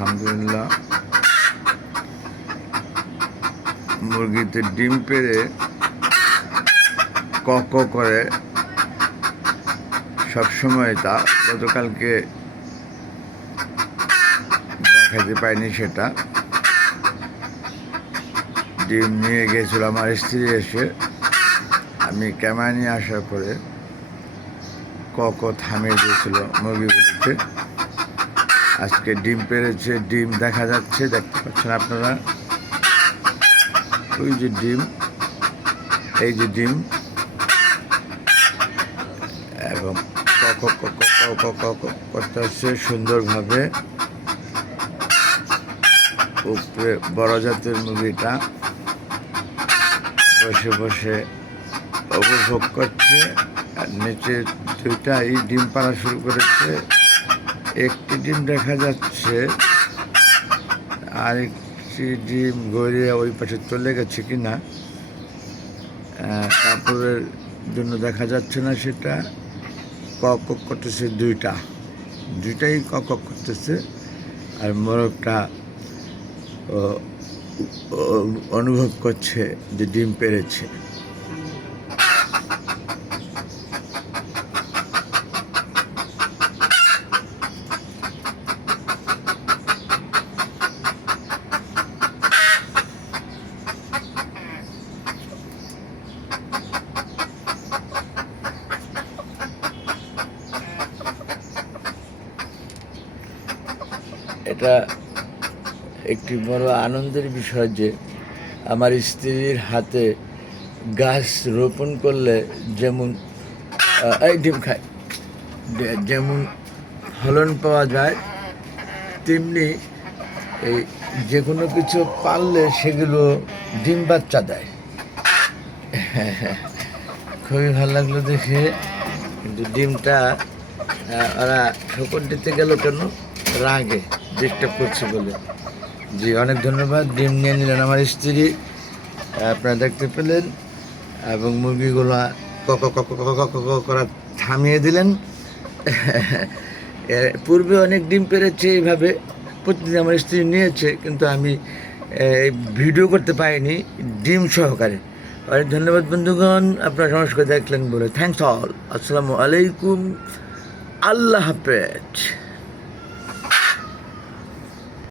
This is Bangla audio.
আলহামদুলিল্লাহ। মুরগিতে ডিম পেড়ে ক ক করে সবসময় তা, গতকালকে দেখাতে পাইনি সেটা। ডিম নিয়ে গেছিল আমার স্ত্রী এসে, আমি ক্যামেরা নিয়ে আসার পরে ক ক থামিয়ে দিয়েছিল মুরগিগুলিতে আজকে ডিম পেরেছে, ডিম দেখা যাচ্ছে, দেখতে পাচ্ছেন আপনারা। ওই যে ডিম, এই যে ডিম। এবং করতে হচ্ছে সুন্দরভাবে। উপরে বড় জাতের মুভিটা বসে বসে উপভোগ করছে। আর নিচে দুইটাই ডিম পাড়া শুরু করেছে। একটি ডিম দেখা যাচ্ছে, আরেকটি ডিম গড়িয়ে ওই পাশে চলে গেছে কি না কাপড়ের জন্য দেখা যাচ্ছে না সেটা। কক করতেছে দুইটা, দুইটাই কক করতেছে, আর মোরগটা অনুভব করছে যে ডিম পেরেছে। এটা একটি বড় আনন্দের বিষয় যে আমার স্ত্রীর হাতে গাছ রোপণ করলে যেমন এই ডিম খায় যেমন ফলন পাওয়া যায়, তেমনি এই যে কোনো কিছু পারলে সেগুলো ডিম বাচ্চা দেয়। খুবই ভালো লাগল দেখে। কিন্তু ডিমটা ওরা ঠোকর দিতে গেল কেন? রাগে ডিস্টার্ব করছে বলে। জি, অনেক ধন্যবাদ, ডিম নিয়ে নিলেন আমার স্ত্রী। আপনারা দেখতে পেলেন। এবং মুরগিগুলো কক কক কক করা থামিয়ে দিলেন। পূর্বে অনেক ডিম পেরেছে এইভাবে, প্রতিদিন আমার স্ত্রী নিয়েছে, কিন্তু আমি ভিডিও করতে পারিনি, ডিম সহকারে। অনেক ধন্যবাদ বন্ধুগণ আপনার সমস্যা দেখলেন বলে। থ্যাংকস অল আসসালামু আলাইকুম। আল্লাহ হাফেজ।